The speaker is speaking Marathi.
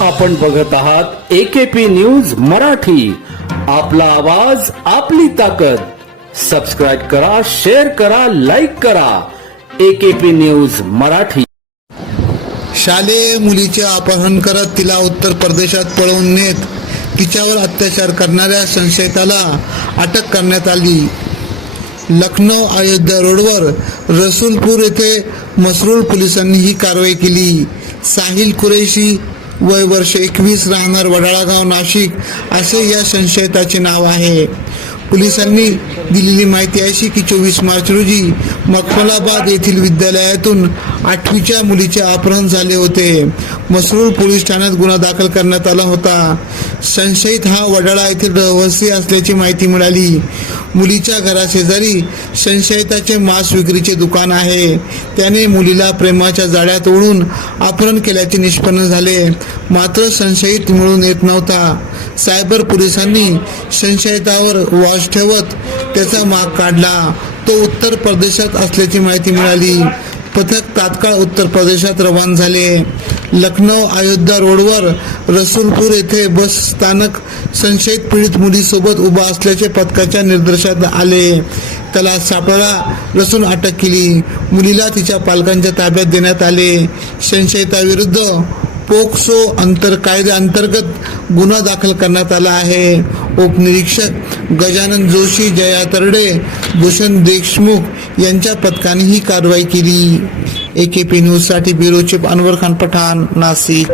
आपण बघत आहात एकेपी न्यूज मराठी. आपला आवाज आपली ताकद. सबस्क्राईब करा शेअर करा लाईक करा. AKP news Marathi. शालेय मुलीचे अपहरण करत तिला उत्तर प्रदेशात पळवून नेत. तिच्यावर अत्याचार करणाऱ्या संशयिताला अटक करण्यात आली. लखनौ अयोध्या रोडवर रसूलपूर येथे मसरूल पोलिसांनी ही कारवाई केली. साहिल कुरेशी वय वर्ष एकवीस राहणार वडाळागाव नाशिक असे या संशयिताचे नाव आहे. पोलिसांनी दिलेली माहिती अशी की चोवीस मार्च रोजी मखमलाबाद येथील विद्यालयातून आठवीच्या मुलीचे अपहरण झाले होते. मसरूर पोलीस ठाण्यात गुन्हा दाखल करण्यात आला होता. संशयित हा वडाळा येथील रहिवासी असल्याची माहिती मिळाली. मुलीच्या घराशेजारी संशयिताचे मांस विक्रीचे दुकान आहे. त्याने मुलीला प्रेमाच्या जाळ्यात ओढून अपहरण केल्याचे निष्पन्न झाले. मात्र संशयित मिळून येत नव्हता. सायबर पोलिसांनी संशयितावर वॉच ठेवत त्याचा माग काढला. तो उत्तर प्रदेशात असल्याची माहिती मिळाली. पथक तात्काळ उत्तर प्रदेशात रवाना झाले. लखनौ अयोध्या रोडवर रसूलपूर येथे बस स्थानक संशयित पीडित मुलीसोबत उभा असल्याचे पथकाच्या निर्देशात आले. त्याला सापळा रसून अटक केली. मुलीला तिच्या पालकांच्या ताब्यात देण्यात आले. संशयिताविरुद्ध पोक्सो अंतर कायद्याअंतर्गत गुन्हा दाखल करण्यात आला आहे. उपनिरीक्षक गजानन जोशी जया तरडे भूषण देशमुख यांच्या पथकाने ही कारवाई केली. ए के पी न्यूजसाठी ब्युरो चीफ अनवर खान पठाण नाशिक.